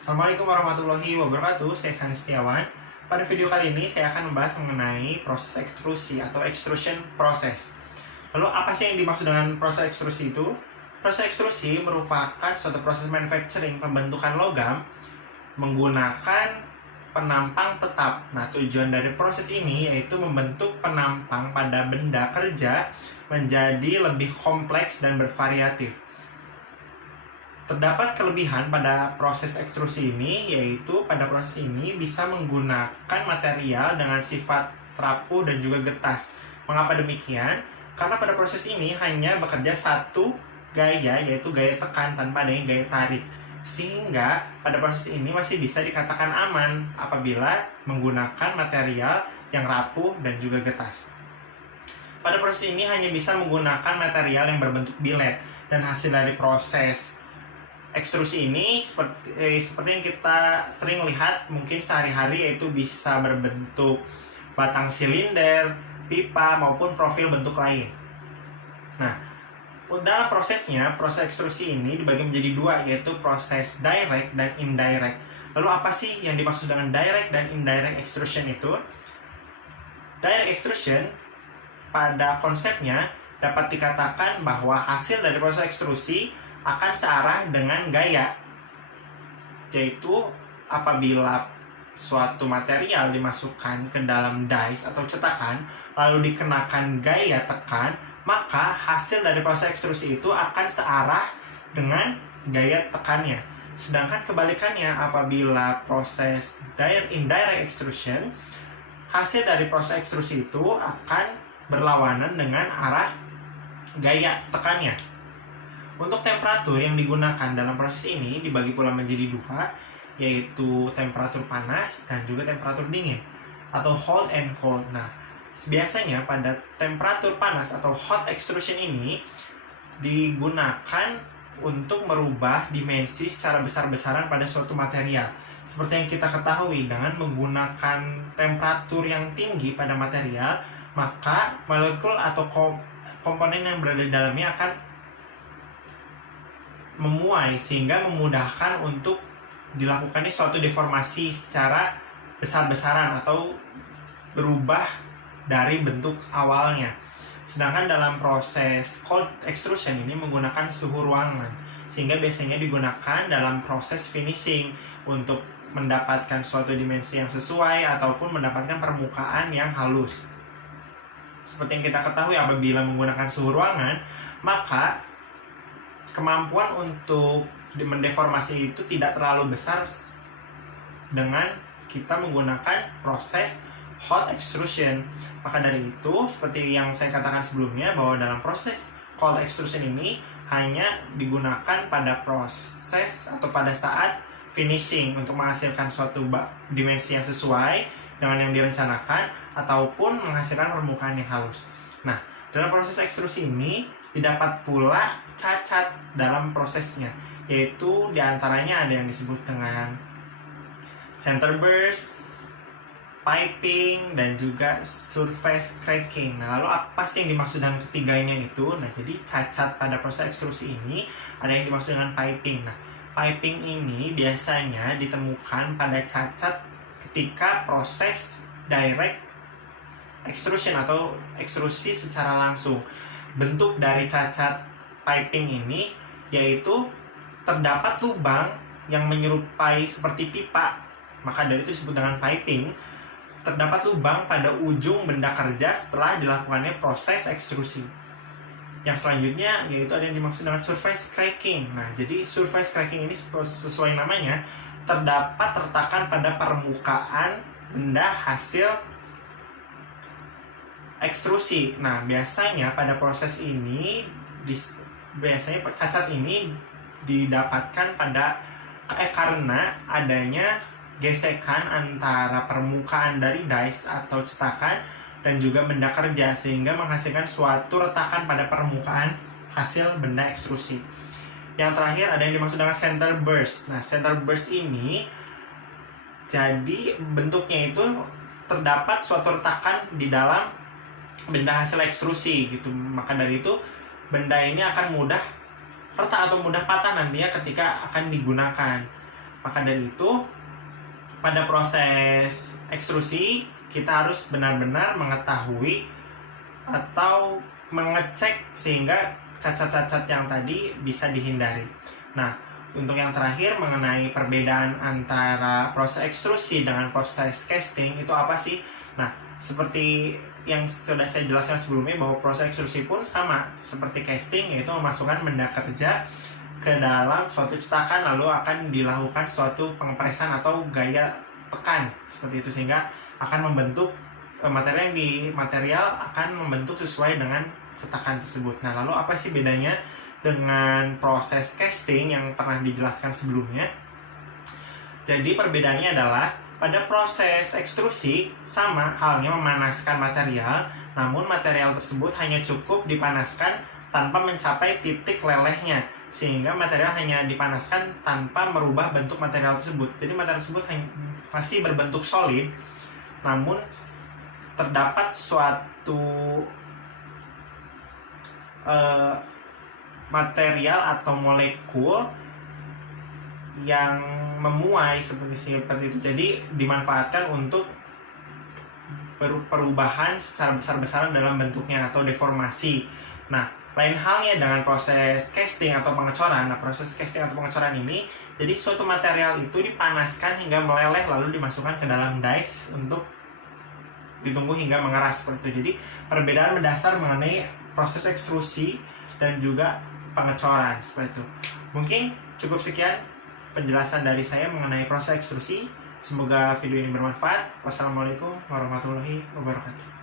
Assalamualaikum warahmatullahi wabarakatuh, saya Sani Setiawan. Pada video kali ini saya akan membahas mengenai proses ekstrusi atau extrusion process. Lalu apa sih yang dimaksud dengan proses ekstrusi itu? Proses ekstrusi merupakan suatu proses manufacturing pembentukan logam menggunakan penampang tetap. Nah, tujuan dari proses ini yaitu membentuk penampang pada benda kerja menjadi lebih kompleks dan bervariatif. Terdapat kelebihan pada proses ekstrusi ini, yaitu pada proses ini bisa menggunakan material dengan sifat rapuh dan juga getas. Mengapa demikian? Karena pada proses ini hanya bekerja satu gaya, yaitu gaya tekan tanpa adanya gaya tarik. Sehingga pada proses ini masih bisa dikatakan aman apabila menggunakan material yang rapuh dan juga getas. Pada proses ini hanya bisa menggunakan material yang berbentuk billet, dan hasil dari proses ekstrusi ini seperti yang kita sering lihat mungkin sehari-hari, yaitu bisa berbentuk batang silinder, pipa, maupun profil bentuk lain. Nah, dalam prosesnya, proses ekstrusi ini dibagi menjadi dua, yaitu proses direct dan indirect. Lalu apa sih yang dimaksud dengan direct dan indirect extrusion itu? Direct extrusion pada konsepnya dapat dikatakan bahwa hasil dari proses ekstrusi akan searah dengan gaya, yaitu apabila suatu material dimasukkan ke dalam dies atau cetakan lalu dikenakan gaya tekan, maka hasil dari proses ekstrusi itu akan searah dengan gaya tekannya. Sedangkan kebalikannya, apabila proses indirect extrusion, hasil dari proses ekstrusi itu akan berlawanan dengan arah gaya tekannya. Untuk temperatur yang digunakan dalam proses ini dibagi pula menjadi dua, yaitu temperatur panas dan juga temperatur dingin atau hot and cold. Nah, biasanya pada temperatur panas atau hot extrusion ini digunakan untuk merubah dimensi secara besar-besaran pada suatu material. Seperti yang kita ketahui, dengan menggunakan temperatur yang tinggi pada material, maka molekul atau komponen yang berada di dalamnya akan memuai, sehingga memudahkan untuk dilakukannya suatu deformasi secara besar-besaran atau berubah dari bentuk awalnya. Sedangkan dalam proses cold extrusion ini menggunakan suhu ruangan, sehingga biasanya digunakan dalam proses finishing untuk mendapatkan suatu dimensi yang sesuai ataupun mendapatkan permukaan yang halus. Seperti yang kita ketahui, apabila menggunakan suhu ruangan, maka kemampuan untuk mendeformasi itu tidak terlalu besar dengan kita menggunakan proses hot extrusion. Maka dari itu, seperti yang saya katakan sebelumnya, bahwa dalam proses cold extrusion ini hanya digunakan pada proses atau pada saat finishing untuk menghasilkan suatu dimensi yang sesuai dengan yang direncanakan ataupun menghasilkan permukaan yang halus. Nah, dalam proses ekstrusi ini didapat pula cacat dalam prosesnya, yaitu diantaranya ada yang disebut dengan center burst, piping, dan juga surface cracking. Nah, lalu apa sih yang dimaksud dengan ketiganya itu? Nah, jadi cacat pada proses ekstrusi ini ada yang dimaksud dengan piping. Nah, piping ini biasanya ditemukan pada cacat ketika proses direct extrusion atau ekstrusi secara langsung. Bentuk dari cacat piping ini yaitu terdapat lubang yang menyerupai seperti pipa, maka dari itu disebut dengan piping. Terdapat lubang pada ujung benda kerja setelah dilakukannya proses ekstrusi. Yang selanjutnya yaitu ada yang dimaksud dengan surface cracking. Nah, jadi surface cracking ini sesuai namanya, terdapat retakan pada permukaan benda hasil ekstrusi. Nah, biasanya pada proses ini biasanya cacat ini didapatkan karena adanya gesekan antara permukaan dari dies atau cetakan dan juga benda kerja, sehingga menghasilkan suatu retakan pada permukaan hasil benda ekstrusi. Yang terakhir ada yang dimaksud dengan center burst. Nah, center burst ini jadi bentuknya itu terdapat suatu retakan di dalam benda hasil ekstrusi gitu. Maka dari itu benda ini akan mudah retak atau mudah patah nantinya ketika akan digunakan. Maka dari itu, pada proses ekstrusi kita harus benar-benar mengetahui atau mengecek sehingga cacat-cacat yang tadi bisa dihindari. Nah, untuk yang terakhir mengenai perbedaan antara proses ekstrusi dengan proses casting itu apa sih? Nah, seperti yang sudah saya jelaskan sebelumnya bahwa proses ekstrusi pun sama seperti casting, yaitu memasukkan benda kerja ke dalam suatu cetakan lalu akan dilakukan suatu pengepresan atau gaya tekan seperti itu, sehingga akan membentuk material akan membentuk sesuai dengan cetakan tersebut. Nah, lalu apa sih bedanya dengan proses casting yang pernah dijelaskan sebelumnya? Jadi perbedaannya adalah pada proses ekstrusi sama halnya memanaskan material, namun material tersebut hanya cukup dipanaskan tanpa mencapai titik lelehnya, sehingga material hanya dipanaskan tanpa merubah bentuk material tersebut. Jadi material tersebut masih berbentuk solid, namun terdapat suatu material atau molekul yang memuai seperti itu, jadi dimanfaatkan untuk perubahan secara besar-besaran dalam bentuknya atau deformasi. Nah, lain halnya dengan proses casting atau pengecoran. Nah, proses casting atau pengecoran ini, jadi suatu material itu dipanaskan hingga meleleh lalu dimasukkan ke dalam dies untuk ditunggu hingga mengeras seperti itu. Jadi perbedaan mendasar mengenai proses ekstrusi dan juga pengecoran seperti itu. Mungkin cukup sekian penjelasan dari saya mengenai proses ekstrusi. Semoga video ini bermanfaat. Wassalamualaikum warahmatullahi wabarakatuh.